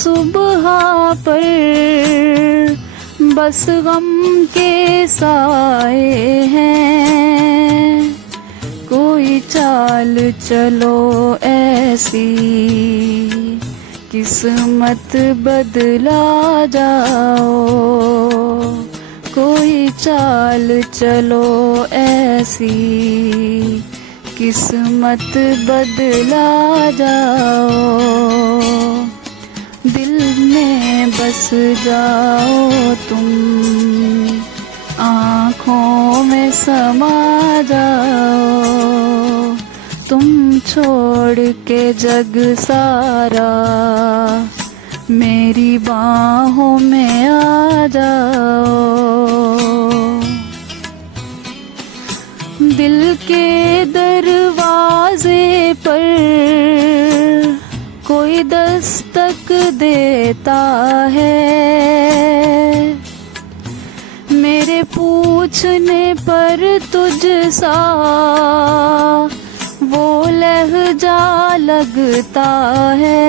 सुबह पर बस गम के साए हैं। कोई चाल चलो ऐसी किस्मत बदला जाओ। कोई चाल चलो ऐसी किस्मत बदला जाओ। दिल में बस जाओ तुम, आँखों में समा जाओ। तुम छोड़ के जग सारा मेरी बाहों में आ जाओ। दिल के दरवाजे पर कोई दस्तक देता है। मेरे पूछने पर तुझ सा वो लहजा लगता है।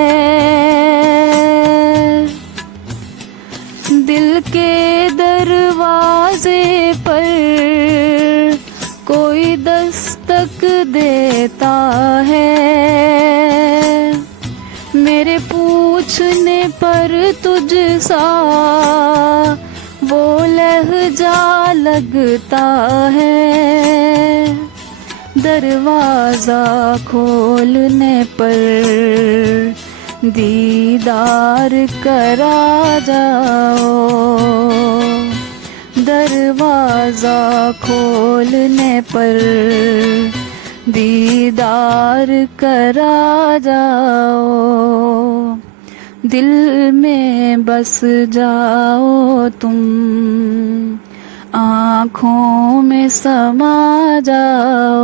दिल के दरवाजे पर कोई दस्तक देता है। मेरे पूछने पर तुझ सा वो लहजा लगता है। दरवाज़ा खोलने पर दीदार करा जाओ। दरवाज़ा खोलने पर दीदार करा जाओ। दिल में बस जाओ तुम, आँखों में समा जाओ।